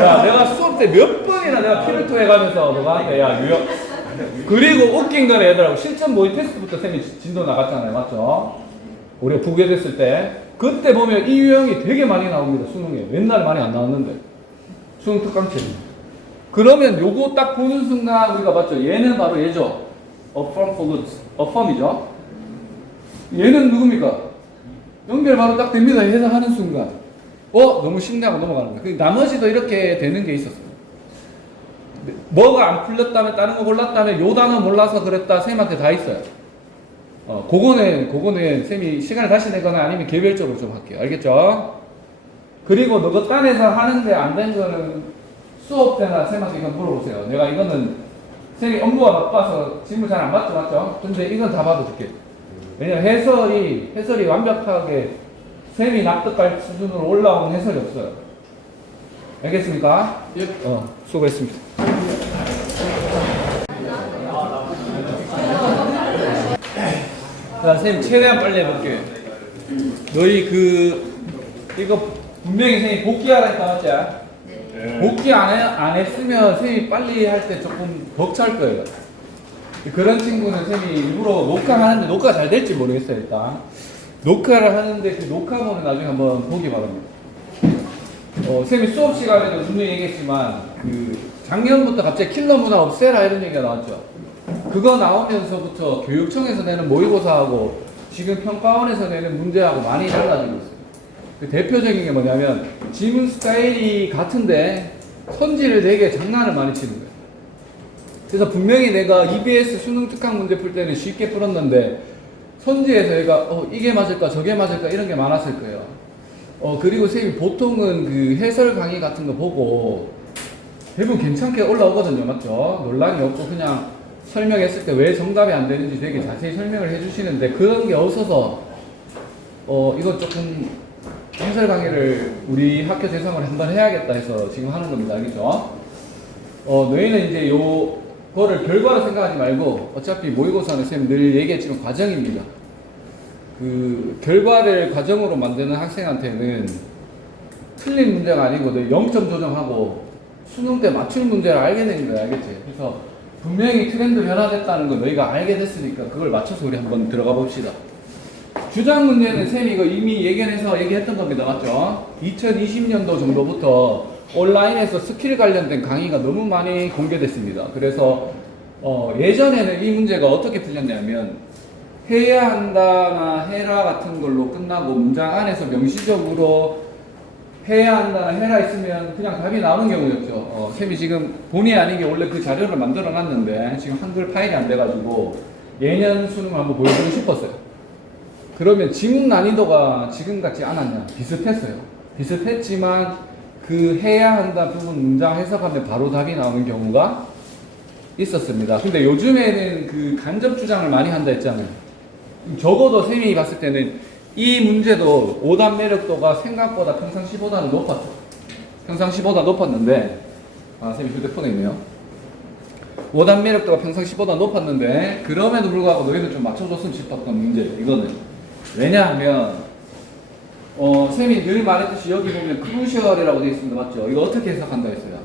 야, 내가 수업 때 몇 번이나 내가 피를 토해가면서 너한테 야 유형 그리고 웃긴 거는 얘들하고 실전 모의 테스트부터 쌤이 진도 나갔잖아요. 맞죠? 우리가 부게 됐을 때 그때 보면 이 유형이 되게 많이 나옵니다. 수능에 옛날에 많이 안 나왔는데 수능 특강책 그러면 요거 딱 보는 순간 우리가 맞죠? 얘는 바로 얘죠. affirm follows affirm이죠. 얘는 누굽니까? 연결 바로 딱 됩니다. 해석하는 순간 너무 쉽네 하고 넘어가는 거야. 나머지도 이렇게 되는 게 있었어요. 뭐가 안 풀렸다면 다른 거 골랐다면 요 단어 몰라서 그랬다 쌤한테 다 있어요. 그거는 쌤이 시간을 다시 내거나 아니면 개별적으로 좀 할게요. 알겠죠? 그리고 너가 딴에서 하는데 안 된 거는 수업 때나 쌤한테 이건 물어보세요. 내가 이거는 쌤이 업무가 바빠서 질문 잘 안 받죠, 맞죠? 근데 이건 다 받아줄게. 왜냐면 해설이 완벽하게 쌤이 납득할 수준으로 올라온 해설이 없어요. 알겠습니까? 예. 수고했습니다. 자, 선생님 최대한 빨리 해볼게요. 너희 이거 분명히 선생님 복귀하라니까 맞지? 네. 복귀 안 했으면 선생님이 빨리 할 때 조금 벅찰 거예요. 그런 친구는 선생님이 일부러 녹화하는데 녹화가 잘 될지 모르겠어요. 일단 녹화를 하는데 그 녹화본을 나중에 한번 보기 바랍니다. 선생님이 수업 시간에도 분명히 얘기했지만 작년부터 갑자기 킬러 문화 없애라 이런 얘기가 나왔죠. 그거 나오면서부터 교육청에서 내는 모의고사하고 지금 평가원에서 내는 문제하고 많이 달라지고 있어요. 그 대표적인 게 뭐냐면 지문 스타일이 같은데 선지를 되게 장난을 많이 치는 거예요. 그래서 분명히 내가 EBS 수능 특강 문제 풀 때는 쉽게 풀었는데 선지에서 얘가 이게 맞을까 저게 맞을까 이런 게 많았을 거예요. 그리고 선생님이 보통은 그 해설 강의 같은 거 보고 대부분 괜찮게 올라오거든요. 맞죠? 논란이 없고 그냥 설명했을 때 왜 정답이 안 되는지 되게 자세히 설명을 해주시는데 그런 게 없어서 이건 조금 해설 강의를 우리 학교 대상으로 한번 해야겠다 해서 지금 하는 겁니다. 알겠죠? 너희는 이제 요거를 결과로 생각하지 말고 어차피 모의고사는 쌤 늘 얘기했지만 과정입니다. 그 결과를 과정으로 만드는 학생한테는 틀린 문제가 아니고 너 0점 조정하고 수능 때 맞출 문제를 알게 된 거야. 알겠지? 그래서 분명히 트렌드 변화됐다는 거 너희가 알게 됐으니까 그걸 맞춰서 우리 한번 들어가 봅시다. 주장 문제는 쌤이 이거 이미 예견해서 얘기했던 겁니다. 맞죠? 2020년도 정도부터 온라인에서 스킬 관련된 강의가 너무 많이 공개됐습니다. 그래서 예전에는 이 문제가 어떻게 풀렸냐면 해야 한다나 해라 같은 걸로 끝나고 문장 안에서 명시적으로 해야 한다나 해라 있으면 그냥 답이 나오는 경우였죠. 쌤이 지금 본의 아니게 원래 그 자료를 만들어 놨는데 지금 한글 파일이 안 돼가지고 예년 수능을 한번 보여주고 싶었어요. 그러면 지문 난이도가 지금 같지 않았냐? 비슷했어요. 비슷했지만 그 해야 한다 부분 문장 해석하면 바로 답이 나오는 경우가 있었습니다. 근데 요즘에는 그 간접 주장을 많이 한다 했잖아요. 적어도 쌤이 봤을 때는 이 문제도 오답 매력도가 생각보다 평상시보다는 높았죠. 평상시보다 높았는데, 쌤이 휴대폰에 있네요. 오답 매력도가 평상시보다 높았는데, 그럼에도 불구하고 너희들 좀 맞춰줬으면 싶었던 문제, 이거는. 왜냐하면, 쌤이 늘 말했듯이 여기 보면 크루셜이라고 되어 있습니다. 맞죠? 이거 어떻게 해석한다 했어요?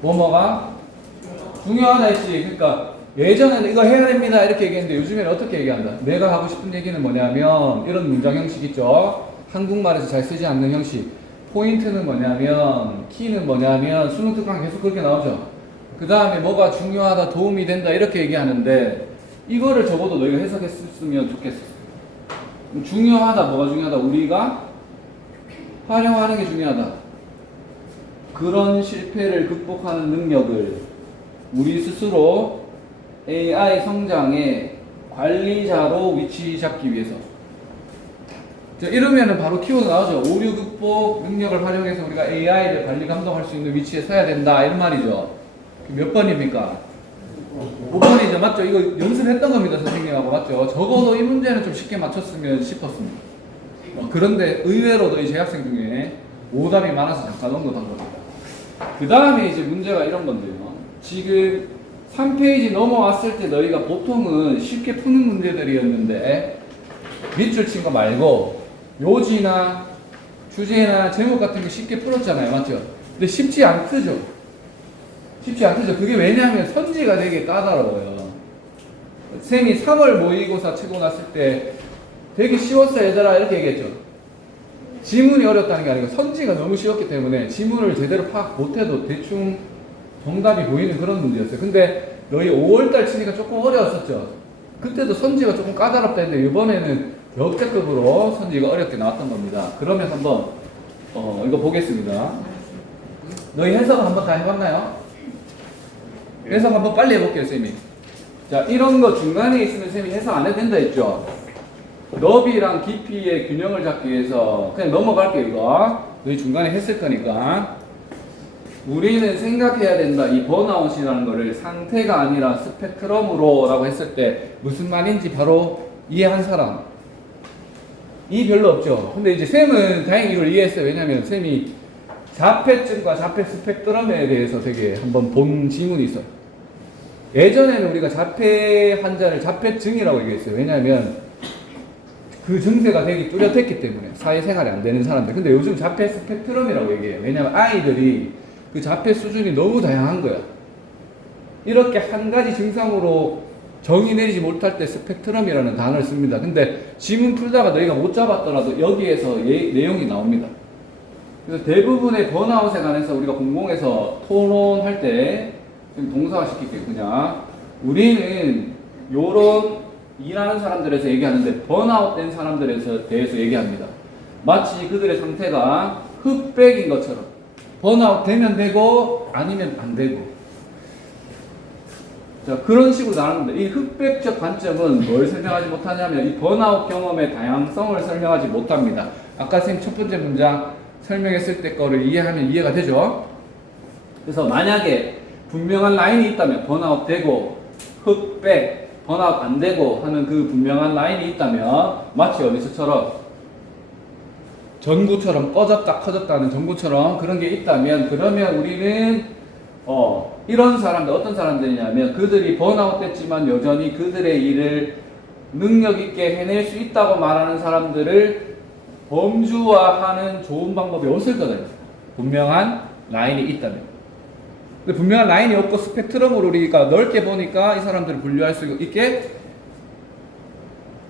뭐가? 중요하다 했지. 그러니까 예전에는 이거 해야 됩니다 이렇게 얘기했는데 요즘에는 어떻게 얘기한다? 내가 하고 싶은 얘기는 뭐냐면 이런 문장 형식 있죠? 한국말에서 잘 쓰지 않는 형식. 포인트는 뭐냐면, 키는 뭐냐면, 수능 특강 계속 그렇게 나오죠? 그 다음에 뭐가 중요하다, 도움이 된다 이렇게 얘기하는데 이거를 적어도 너희가 해석했으면 좋겠어. 중요하다, 뭐가 중요하다? 우리가 활용하는 게 중요하다. 그런 실패를 극복하는 능력을 우리 스스로 AI 성장의 관리자로 위치 잡기 위해서. 이러면은 바로 키워드 나오죠. 오류 극복 능력을 활용해서 우리가 AI를 관리 감독할 수 있는 위치에 서야 된다. 이런 말이죠. 몇 번입니까? 5번이죠. 맞죠? 이거 연습했던 겁니다. 선생님하고. 맞죠? 적어도 이 문제는 좀 쉽게 맞췄으면 싶었습니다. 그런데 의외로도 이 재학생 중에 오답이 많아서 잠깐 언급한 겁니다. 그 다음에 이제 문제가 이런 건데요. 지금 3페이지 넘어왔을 때 너희가 보통은 쉽게 푸는 문제들이었는데 밑줄 친 거 말고 요지나 주제나 제목 같은 거 쉽게 풀었잖아요. 맞죠? 근데 쉽지 않죠? 쉽지 않죠? 그게 왜냐하면 선지가 되게 까다로워요. 쌤이 3월 모의고사 치고 났을 때 되게 쉬웠어 얘들아 이렇게 얘기했죠. 지문이 어렵다는 게 아니고 선지가 너무 쉬웠기 때문에 지문을 제대로 파악 못해도 대충 정답이 보이는 그런 문제였어요. 근데 너희 5월달 치니까 조금 어려웠었죠. 그때도 선지가 조금 까다롭다 했는데 이번에는 역대급으로 선지가 어렵게 나왔던 겁니다. 그러면 한번 이거 보겠습니다. 너희 해석을 한번 다 해봤나요? 해석 한번 빨리 해볼게요, 쌤이. 자, 이런 거 중간에 있으면 쌤이 해석 안 해도 된다 했죠? 너비랑 깊이의 균형을 잡기 위해서 그냥 넘어갈게요, 이거. 너희 중간에 했을 거니까. 우리는 생각해야 된다. 이 번아웃이라는 거를 상태가 아니라 스펙트럼으로 라고 했을 때 무슨 말인지 바로 이해한 사람? 이 별로 없죠. 근데 이제 쌤은 다행히 이걸 이해했어요. 왜냐면 쌤이 자폐증과 자폐 스펙트럼에 대해서 되게 한번 본 지문이 있어요. 예전에는 우리가 자폐 환자를 자폐증이라고 얘기했어요. 왜냐하면 그 증세가 되게 뚜렷했기 때문에 사회생활이 안 되는 사람들. 근데 요즘 자폐 스펙트럼이라고 얘기해요. 왜냐하면 아이들이 그 자폐 수준이 너무 다양한 거야. 이렇게 한 가지 증상으로 정의 내리지 못할 때 스펙트럼이라는 단어를 씁니다. 근데 지문 풀다가 너희가 못 잡았더라도 여기에서 내용이 나옵니다. 그래서 대부분의 번아웃에 관해서 우리가 공공에서 토론할 때 지금 동사화 시킬게요. 그냥 우리는 요런 일하는 사람들에서 얘기하는데 번아웃 된 사람들에 대해서 얘기합니다. 마치 그들의 상태가 흑백인 것처럼 번아웃 되면 되고 아니면 안 되고. 자, 그런 식으로 나누는데 이 흑백적 관점은 뭘 설명하지 못하냐면 이 번아웃 경험의 다양성을 설명하지 못합니다. 아까 선생님 첫 번째 문장 설명했을 때 거를 이해하면 이해가 되죠? 그래서 만약에 분명한 라인이 있다면 번아웃 되고 흑백, 번아웃 안 되고 하는 그 분명한 라인이 있다면 마치 어디서처럼 전구처럼 꺼졌다 커졌다는 전구처럼 그런 게 있다면 그러면 우리는 이런 사람들 어떤 사람들이냐면 그들이 번아웃 됐지만 여전히 그들의 일을 능력 있게 해낼 수 있다고 말하는 사람들을 범주화하는 좋은 방법이 없을 거다. 분명한 라인이 있다면. 근데 분명한 라인이 없고 스펙트럼으로 우리가 넓게 보니까 이 사람들을 분류할 수 있게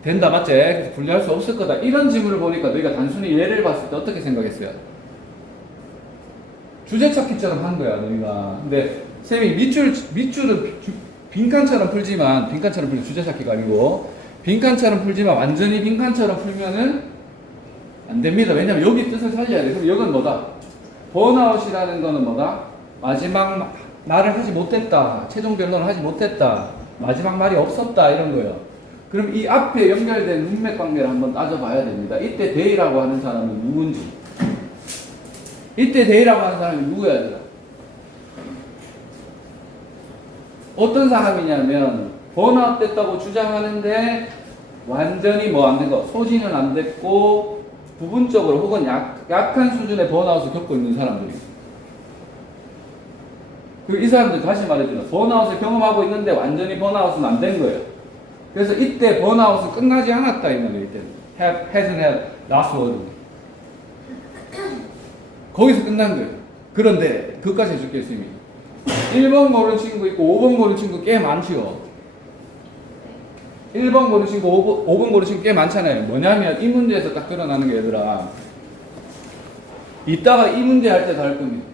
된다. 맞지? 그래서 분류할 수 없을 거다. 이런 질문을 보니까 너희가 단순히 예를 봤을 때 어떻게 생각했어요? 주제 찾기처럼 한 거야, 너희가. 근데 쌤이 밑줄은 빈칸처럼 풀지만, 빈칸처럼 풀면 주제 찾기가 아니고, 빈칸처럼 풀지만 완전히 빈칸처럼 풀면은 안 됩니다. 왜냐면 여기 뜻을 살려야 돼. 그럼 여기는 뭐다? 번아웃이라는 거는 뭐다? 마지막 말을 하지 못했다. 최종 변론을 하지 못했다. 마지막 말이 없었다. 이런 거예요. 그럼 이 앞에 연결된 문맥 관계를 한번 따져봐야 됩니다. 이때 데이라고 하는 사람은 누군지. 이때 데이라고 하는 사람이 누구야, 얘들아? 어떤 사람이냐면 번아웃 됐다고 주장하는데 완전히 뭐 안 된 거, 소진은 안 됐고 부분적으로 혹은 약한 수준의 번아웃을 겪고 있는 사람들이. 이 사람들 다시 말해주면 번아웃을 경험하고 있는데 완전히 번아웃은 안 된 거예요. 그래서 이때 번아웃은 끝나지 않았다 이 말이에요. 이때는 hasn't had last word. 거기서 끝난 거예요. 그런데 그것까지 해줄게요, 선생님이. 1번 고른 친구 있고 5번 고른 친구 꽤 많지요. 1번 고른 친구, 5번 고른 친구 꽤 많잖아요. 뭐냐면 이 문제에서 딱 드러나는 게 얘들아. 이따가 이 문제 할 때도 할 겁니다.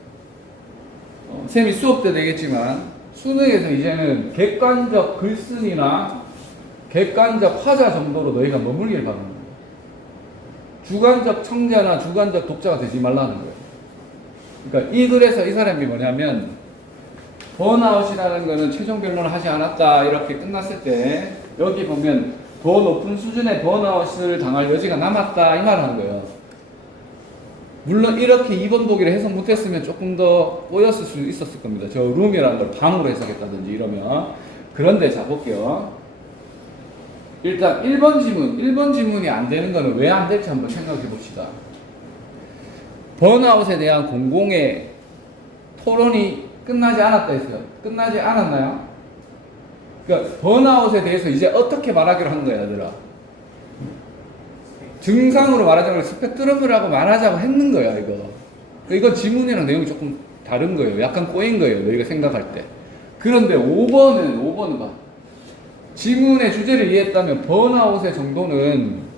쌤이 수업 때 되겠지만 수능에서 이제는 객관적 글쓴이나 객관적 화자 정도로 너희가 머물길 바랍니다. 주관적 청자나 주관적 독자가 되지 말라는 거예요. 그러니까 이 글에서 이 사람이 뭐냐면 번아웃이라는 거는 최종 변론을 하지 않았다 이렇게 끝났을 때 여기 보면 더 높은 수준의 번아웃을 당할 여지가 남았다 이 말을 하는 거예요. 물론 이렇게 2번 보기를 해석 못했으면 조금 더 꼬였을 수 있었을 겁니다. 저 룸이라는 걸 밤으로 해석했다든지 이러면. 그런데 자 볼게요. 일단 1번 지문이 안 되는 거는 왜 안 될지 한번 생각해 봅시다. 번아웃에 대한 공공의 토론이 끝나지 않았다 했어요. 끝나지 않았나요? 그러니까 번아웃에 대해서 이제 어떻게 말하기로 한 거야, 얘들아. 증상으로 말하자면 스펙트럼이라고 말하자고 했는 거야, 이거. 이건 지문이랑 내용이 조금 다른 거예요. 약간 꼬인 거예요, 너희가 생각할 때. 그런데 5번은 봐. 지문의 주제를 이해했다면 번아웃의 정도는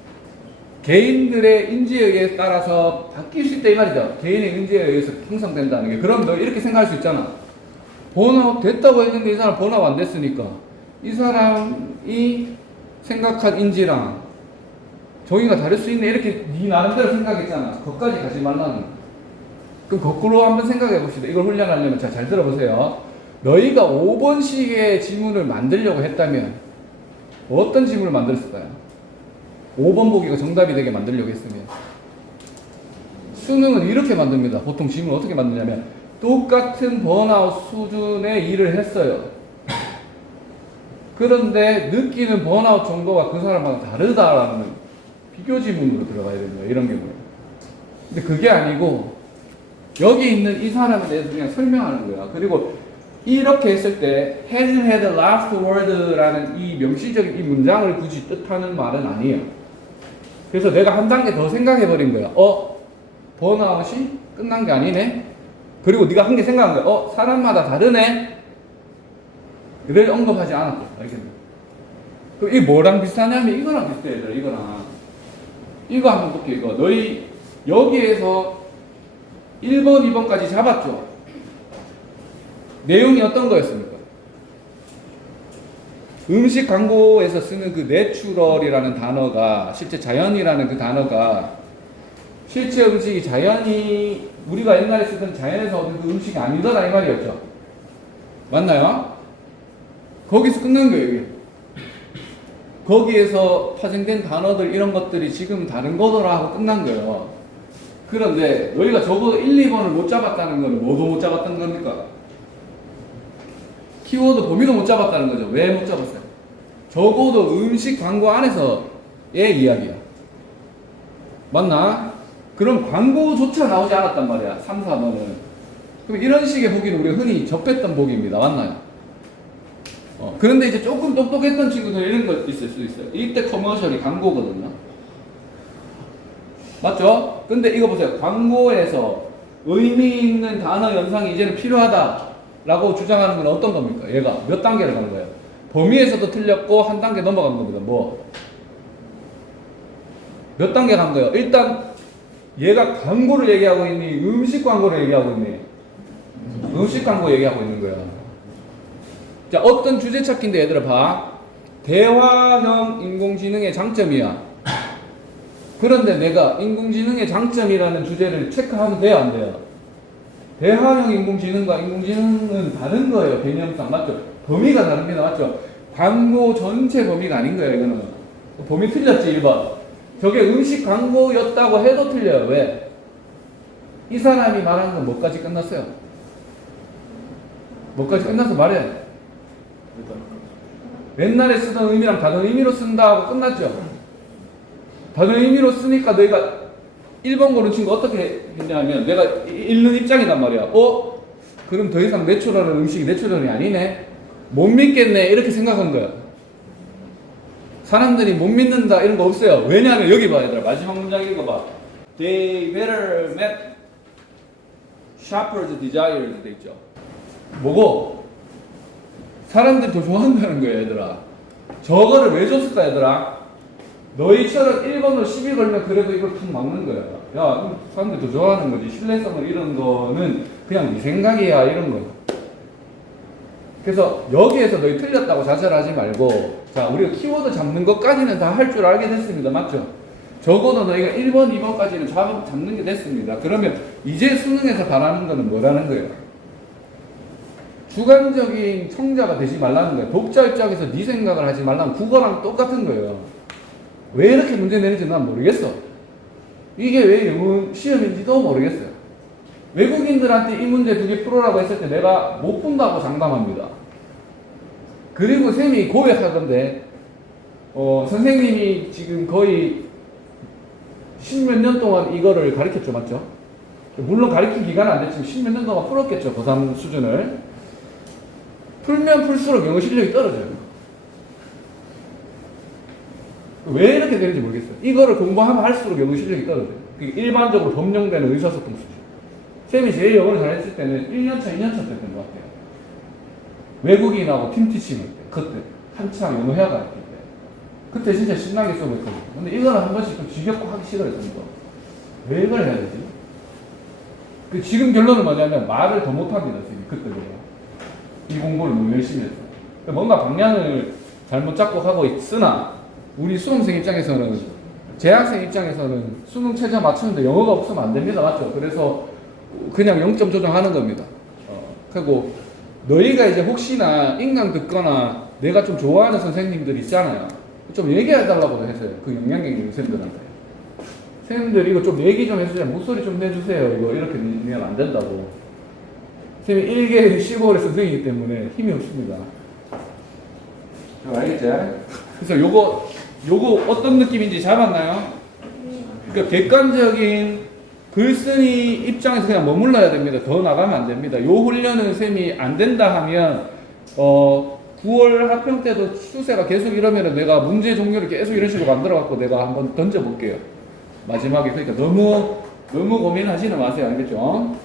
개인들의 인지에 의해 따라서 바뀔 수 있다 이 말이죠. 개인의 인지에 의해서 형성된다는 게. 그럼 너 이렇게 생각할 수 있잖아. 번아웃 됐다고 했는데 이 사람 번아웃 안 됐으니까 이 사람이 생각한 인지랑 정의가 다를 수 있네 이렇게 네 나름대로 생각했잖아. 거기까지 가지 말라는. 그럼 거꾸로 한번 생각해 봅시다. 이걸 훈련하려면 잘 들어보세요. 너희가 5번식의 지문을 만들려고 했다면 어떤 지문을 만들었을까요? 5번 보기가 정답이 되게 만들려고 했으면 수능은 이렇게 만듭니다. 보통 지문을 어떻게 만드냐면 똑같은 번아웃 수준의 일을 했어요. 그런데 느끼는 번아웃 정도가 그 사람하고 다르다라는 비교 지문으로 들어가야 되는 거예요. 이런 경우에. 근데 그게 아니고 여기 있는 이 사람에 대해서 그냥 설명하는 거야. 그리고 이렇게 했을 때 hasn't had the last word라는 이 명시적인 이 문장을 굳이 뜻하는 말은 아니에요. 그래서 내가 한 단계 더 생각해 버린 거야. 번아웃이 끝난 게 아니네. 그리고 네가 한 개 생각한 거야. 사람마다 다르네. 를 언급하지 않았고. 알겠네. 그럼 이게 뭐랑 비슷하냐면 이거랑 비슷해, 얘들아. 이거랑. 이거 한번 볼게. 이거 너희 여기에서 1번, 2번까지 잡았죠. 내용이 어떤 거였습니까? 음식 광고에서 쓰는 그 내추럴이라는 단어가 실제 자연이라는 그 단어가 실제 음식이 자연이 우리가 옛날에 쓰던 자연에서 얻은 그 음식이 아니더라 이 말이었죠. 맞나요? 거기서 끝난 거예요. 이게. 거기에서 파생된 단어들 이런 것들이 지금 다른 거더라 하고 끝난 거예요. 그런데 너희가 적어도 1, 2번을 못 잡았다는 건 뭐도 못 잡았던 겁니까? 키워드 범위도 못 잡았다는 거죠. 왜 못 잡았어요? 적어도 음식 광고 안에서의 이야기야. 맞나? 그럼 광고조차 나오지 않았단 말이야. 3, 4번은. 그럼 이런 식의 보기는 우리가 흔히 접했던 보기입니다. 맞나요? 그런데 이제 조금 똑똑했던 친구들 이런 거 있을 수 있어요. 이때 커머셜이 광고거든요. 맞죠? 근데 이거 보세요. 광고에서 의미 있는 단어 연상이 이제는 필요하다라고 주장하는 건 어떤 겁니까? 얘가 몇 단계를 간 거예요? 범위에서도 틀렸고 한 단계 넘어간 겁니다. 몇 단계 간 거예요? 일단 얘가 광고를 얘기하고 있니? 음식 광고를 얘기하고 있니? 음식 광고 얘기하고 있는 거야. 자, 어떤 주제 찾기인데 얘들아 봐. 대화형 인공지능의 장점이야. 그런데 내가 인공지능의 장점이라는 주제를 체크하면 돼요, 안 돼요? 대화형 인공지능과 인공지능은 다른 거예요, 개념상. 맞죠? 범위가 다릅니다. 맞죠? 광고 전체 범위가 아닌 거예요, 이거는. 범위 틀렸지, 1번. 저게 음식 광고였다고 해도 틀려요. 왜? 이 사람이 말하는 건 뭐까지 끝났어요? 뭐까지 끝나서 말해? 옛날에 쓰던 의미랑 다른 의미로 쓴다 하고 끝났죠? 다른 의미로 쓰니까 너희가 1번 고른 친구 어떻게 했냐면 내가 읽는 입장이란 말이야. 그럼 더 이상 내추럴한 음식이 내추럴이 아니네? 못 믿겠네 이렇게 생각한 거야. 사람들이 못 믿는다 이런 거 없어요. 왜냐하면 여기 봐 얘들아, 마지막 문장 읽어봐. They better met shopper's desires 돼 있죠. 뭐고? 사람들이 더 좋아한다는 거야 얘들아. 저거를 왜 줬을까 얘들아? 너희처럼 1번으로 시비 걸면 그래도 이걸 탁 막는 거야. 야, 사람들이 더 좋아하는 거지. 신뢰성을 이런 거는 그냥 네 생각이야 이런 거야. 그래서 여기에서 너희 틀렸다고 자살하지 말고, 자, 우리가 키워드 잡는 것까지는 다 할 줄 알게 됐습니다. 맞죠? 적어도 너희가 1번, 2번까지는 잡는 게 됐습니다. 그러면 이제 수능에서 바라는 거는 뭐라는 거예요? 주관적인 청자가 되지 말라는 거예요. 독자 입장에서 네 생각을 하지 말라는 국어랑 똑같은 거예요. 왜 이렇게 문제 내는지 난 모르겠어. 이게 왜 영어 시험인지도 모르겠어요. 외국인들한테 이 문제 2개 풀어라고 했을 때 내가 못 푼다고 장담합니다. 그리고 쌤이 고백하던데 선생님이 지금 거의 10몇 년 동안 이거를 가르쳤죠. 맞죠? 물론 가르친 기간은 안 됐지만 10몇 년 동안 풀었겠죠. 고3 수준을. 풀면 풀수록 영어 실력이 떨어져요. 왜 이렇게 되는지 모르겠어요. 이거를 공부하면 할수록 영어 실력이 떨어져요. 그게 일반적으로 범용되는 의사소통 수준. 쌤이 제일 영어를 잘했을 때는 1년차, 2년차 때 됐던 것 같아요. 외국인하고 팀티칭 할 때, 그때 한창 영어 회화가 했을 때. 그때 진짜 신나게 쓰고 있거든요. 근데 이거는 한 번씩 좀 지겹고 하기 싫어했습니다. 왜 이걸 해야 되지? 지금 결론은 뭐냐면 말을 더 못합니다. 지금 그때보다. 이 공부를 너무 열심히 해서. 뭔가 방향을 잘못 잡고 하고 있으나 우리 수험생 입장에서는, 재학생 입장에서는 수능 최저 맞추는데 영어가 없으면 안 됩니다. 맞죠? 그래서 그냥 0점 조정하는 겁니다. 그리고 너희가 이제 혹시나 인강 듣거나 내가 좀 좋아하는 선생님들 있잖아요. 좀 얘기해달라고 했어요. 그 영양갱 선생님들한테. 선생님들 이거 좀 얘기 좀 해주세요. 목소리 좀 내주세요. 이거 이렇게 내면 안 된다고. 선생님이 1개 15월의 선생이기 때문에 힘이 없습니다. 알겠지? 그래서 요거 어떤 느낌인지 잡았나요? 그러니까 객관적인 글쓴이 입장에서 그냥 머물러야 됩니다. 더 나가면 안 됩니다. 요 훈련은 쌤이 안 된다 하면 9월 합평 때도 수세가 계속 이러면 내가 문제 종류를 계속 이런 식으로 만들어 갖고 내가 한번 던져 볼게요. 마지막에. 그러니까 너무 고민하지는 마세요. 알겠죠?